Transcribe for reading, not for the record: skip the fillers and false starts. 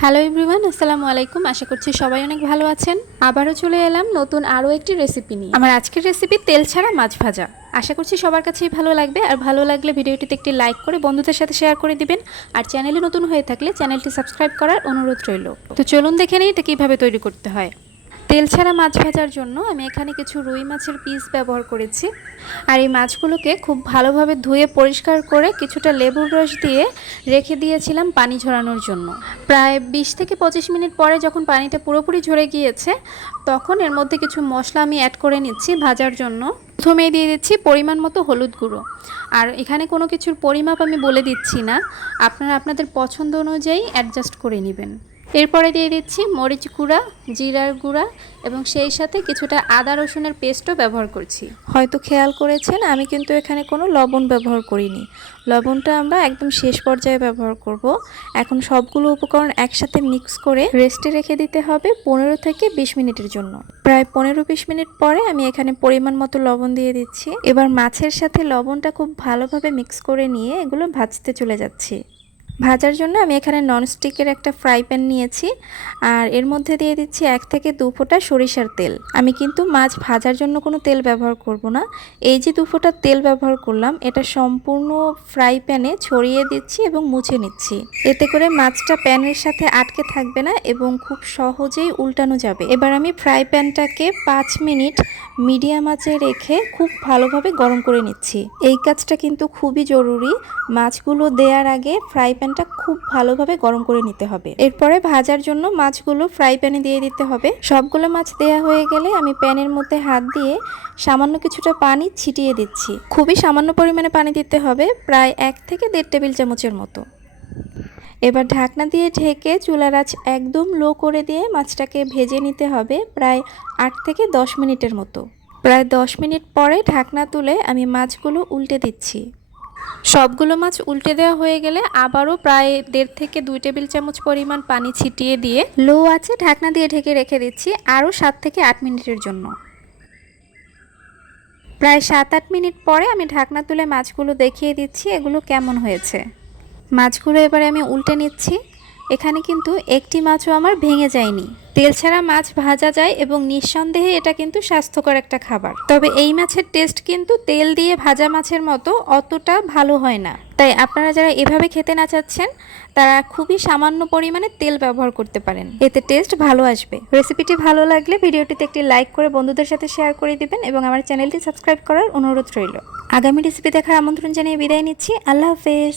Hello everyone, আসসালামু আলাইকুম। আশা করছি সবাই অনেক ভালো আছেন। আবারও চলে এলাম নতুন আরও একটি রেসিপি নিয়ে। আমার আজকের রেসিপি তেল ছাড়া মাছ ভাজা। আশা করছি সবার কাছেই ভালো লাগবে। আর ভালো লাগলে ভিডিওটিতে একটি লাইক করে বন্ধুদের সাথে শেয়ার করে দিবেন। আর চ্যানেলে নতুন হয়ে থাকলে চ্যানেলটি সাবস্ক্রাইব করার অনুরোধ রইল। তো চলুন দেখে নিই এটা কীভাবে তৈরি করতে হয়। তেল ছাড়া মাছ ভাজার জন্য আমি এখানে কিছু রুই মাছের পিস ব্যবহার করেছি। আর এই মাছগুলোকে খুব ভালোভাবে ধুয়ে পরিষ্কার করে কিছুটা লেবুর রস দিয়ে রেখে দিয়েছিলাম পানি ঝরানোর জন্য। প্রায় 20 থেকে 25 মিনিট পরে যখন পানিটা পুরোপুরি ঝরে গিয়েছে, তখন এর মধ্যে কিছু মশলা আমি অ্যাড করে নিচ্ছি ভাজার জন্য। প্রথমেই দিয়ে দিচ্ছি পরিমাণ মতো হলুদ গুঁড়ো। আর এখানে কোনো কিছুর পরিমাপ আমি বলে দিচ্ছি না, আপনারা আপনাদের পছন্দ অনুযায়ী অ্যাডজাস্ট করে নেবেন। এরপরে দিয়ে দিচ্ছি মরিচ গুঁড়া, জিরার গুঁড়া এবং সেই সাথে কিছুটা আদা রসুনের পেস্টও ব্যবহার করছি। হয়তো খেয়াল করেছেন আমি কিন্তু এখানে কোনো লবণ ব্যবহার করিনি। লবণটা আমরা একদম শেষ পর্যায়ে ব্যবহার করব। এখন সবগুলো উপকরণ একসাথে মিক্স করে রেস্টে রেখে দিতে হবে 15 থেকে 20 মিনিটের জন্য। প্রায় 15-20 মিনিট পরে আমি এখানে পরিমাণ মতো লবণ দিয়ে দিচ্ছি। এবার মাছের সাথে লবণটা খুব ভালোভাবে মিক্স করে নিয়ে এগুলো ভাজতে চলে যাচ্ছি। ভাজার জন্য আমি এখানে ননস্টিকের একটা ফ্রাই প্যান নিয়েছি। আর এর মধ্যে দিয়ে দিচ্ছি 1 থেকে 2 ফোঁটা সরিষার তেল। আমি কিন্তু মাছ ভাজার জন্য কোনো তেল ব্যবহার করব না। এই যে 2 ফোঁটা তেল ব্যবহার করলাম, এটা সম্পূর্ণ ফ্রাই প্যানে ছড়িয়ে দিচ্ছি এবং মুছে নিচ্ছি। এতে করে মাছটা প্যানের সাথে আটকে থাকবে না এবং খুব সহজেই উল্টানো যাবে। এবার আমি ফ্রাই প্যানটাকে 5 মিনিট মিডিয়াম আঁচে রেখে খুব ভালোভাবে গরম করে নিচ্ছি। এই কাজটা কিন্তু খুবই জরুরি। মাছগুলো দেওয়ার আগে ফ্রাই প্যানটা খুব ভালোভাবে গরম করে নিতে হবে। এরপরে ভাজার জন্য মাছগুলো ফ্রাই প্যানে দিয়ে দিতে হবে। সবগুলো মাছ দেওয়া হয়ে গেলে আমি প্যানের মধ্যে হাত দিয়ে সামান্য কিছুটা পানি ছিটিয়ে দিচ্ছি। খুবই সামান্য পরিমাণে পানি দিতে হবে, প্রায় 1 থেকে 1.5 টেবিল চামচের মতো। এবার ঢাকনা দিয়ে ঢেকে চুলার আঁচ একদম লো করে দিয়ে মাছটাকে ভেজে নিতে হবে প্রায় 8 থেকে 10 মিনিটের মতো। প্রায় 10 মিনিট পরে ঢাকনা তুলে আমি মাছগুলো উল্টে দিচ্ছি। সবগুলো মাছ উল্টে দেওয়া হয়ে গেলে আবারও প্রায় 1.5 থেকে 2 টেবিল চামচ পরিমাণ পানি ছিটিয়ে দিয়ে লো আঁচে ঢাকনা দিয়ে ঢেকে রেখে দিচ্ছি আরও 7 থেকে 8 মিনিটের জন্য। প্রায় 7-8 মিনিট পরে আমি ঢাকনা তুলে মাছগুলো দেখিয়ে দিচ্ছি এগুলো কেমন হয়েছে। মাছগুলো এবারে আমি উল্টে নিচ্ছি। এখানে কিন্তু একটি মাছও আমার ভেঙে যায়নি। তেল ছাড়া মাছ ভাজা যায় এবং নিঃসন্দেহে এটা কিন্তু স্বাস্থ্যকর একটা খাবার। তবে এই মাছের টেস্ট কিন্তু তেল দিয়ে ভাজা মাছের মতো অতটা ভালো হয় না। তাই আপনারা যারা এভাবে খেতে না চাচ্ছেন, তারা খুবই সামান্য পরিমাণে তেল ব্যবহার করতে পারেন, এতে টেস্ট ভালো আসবে। রেসিপিটি ভালো লাগলে ভিডিওটিতে একটি লাইক করে বন্ধুদের সাথে শেয়ার করে দিবেন এবং আমার চ্যানেলটি সাবস্ক্রাইব করার অনুরোধ রইল। আগামী রেসিপি দেখার আমন্ত্রণ জানিয়ে বিদায় নিচ্ছি। আল্লাহ হাফেজ।